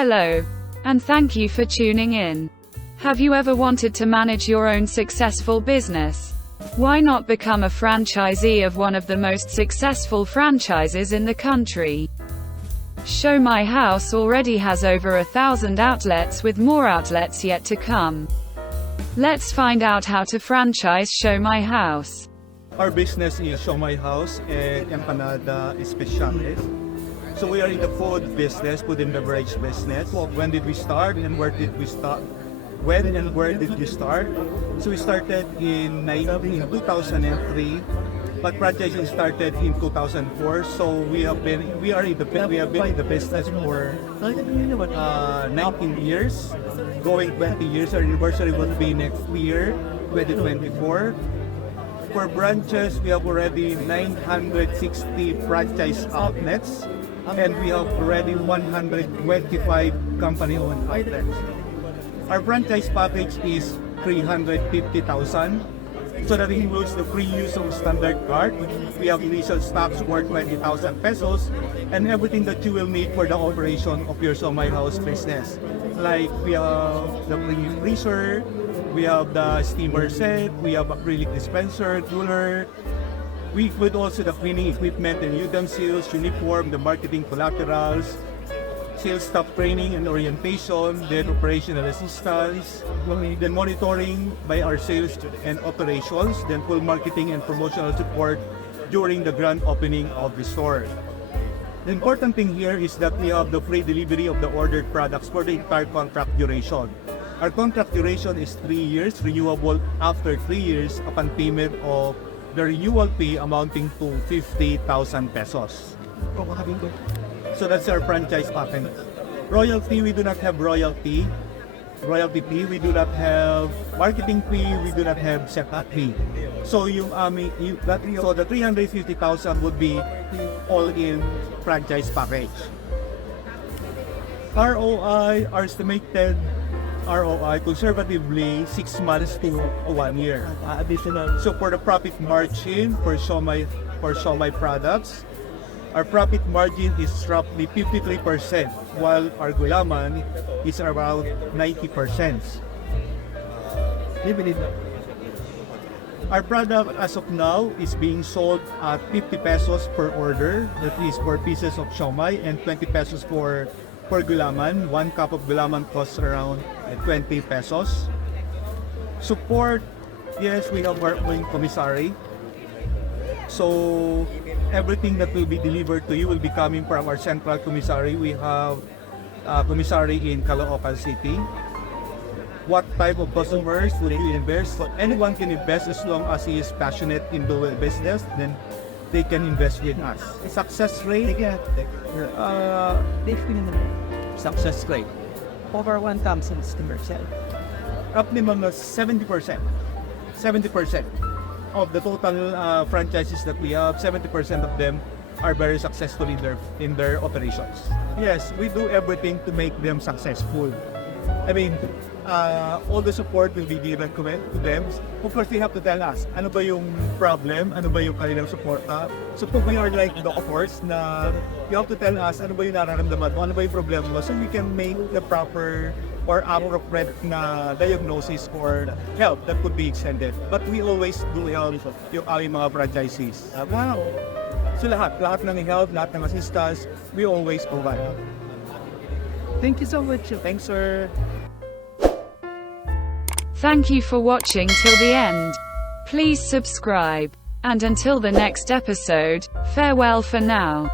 Hello, and thank you for tuning in. Have you ever wanted to manage your own successful business? Why not become a franchisee of one of the most successful franchises in the country? SIOMAI House already has over 1,000 outlets, with more outlets yet to come. Let's find out how to franchise SIOMAI House. Our business is SIOMAI House and Empanada Especiales. So we are in the food business, food and beverage business. When did we start and where did we start? When and where did we start? So we started in 2003, but franchising started in 2004. So we have been in the business for 19 years, going 20 years. Our anniversary will be next year, 2024. For branches, we have already 960 franchise outlets, and we have already 125 company-owned outlets. Our franchise package is 350,000. So that includes the free use of standard card. We have initial stocks worth 20,000 pesos, and everything that you will need for the operation of your SIOMAI House business. Like we have the freezer, we have the steamer set, we have acrylic dispenser, cooler. We include also the cleaning equipment and utensils, uniform, the marketing collaterals, sales staff training and orientation, then operational assistance, then monitoring by our sales and operations, then full marketing and promotional support during the grand opening of the store. The important thing here is that we have the free delivery of the ordered products for the entire contract duration. Our contract duration is 3 years, renewable after 3 years upon payment of the renewal fee amounting to 50,000 pesos. So that's our franchise package. Royalty, we do not have royalty fee, we do not have marketing fee, we do not have setup fee. So the 350,000 would be all-in franchise package. ROI, our estimated ROI conservatively 6 months to 1 year. Additional. So for the profit margin for SIOMAI products, our profit margin is roughly 53%, while our gulaman is around 90%. Our product as of now is being sold at 50 pesos per order, that is 4 pieces of siomai, and 20 pesos for gulaman. 1 cup of gulaman costs around 20 pesos. Support, yes, we have our own commissary. So everything that will be delivered to you will be coming from our central commissary. We have a commissary in Caloocan City. What type of customers will you invest? So anyone can invest as long as he is passionate in doing business, then they can invest with us. Success rate? Success rate. Over 1,000 customers. Roughly mga 70%. 70% of the total franchises that we have, 70% of them are very successful in their operations. Yes, we do everything to make them successful. I mean, all the support will be given to them. Of course, they have to tell us, ano ba yung problem, ano ba yung kanilang support. So we are like doctors na you have to tell us, ano ba yung nararamdaman mo, ano ba yung problem mo, so we can make the proper or appropriate na diagnosis or help that could be extended. But we always do help yung aming mga franchisees. Wow! So lahat ng help, lahat ng assistance, we always provide. Thank you so much. Thanks, sir. Thank you for watching till the end. Please subscribe. And until the next episode, farewell for now.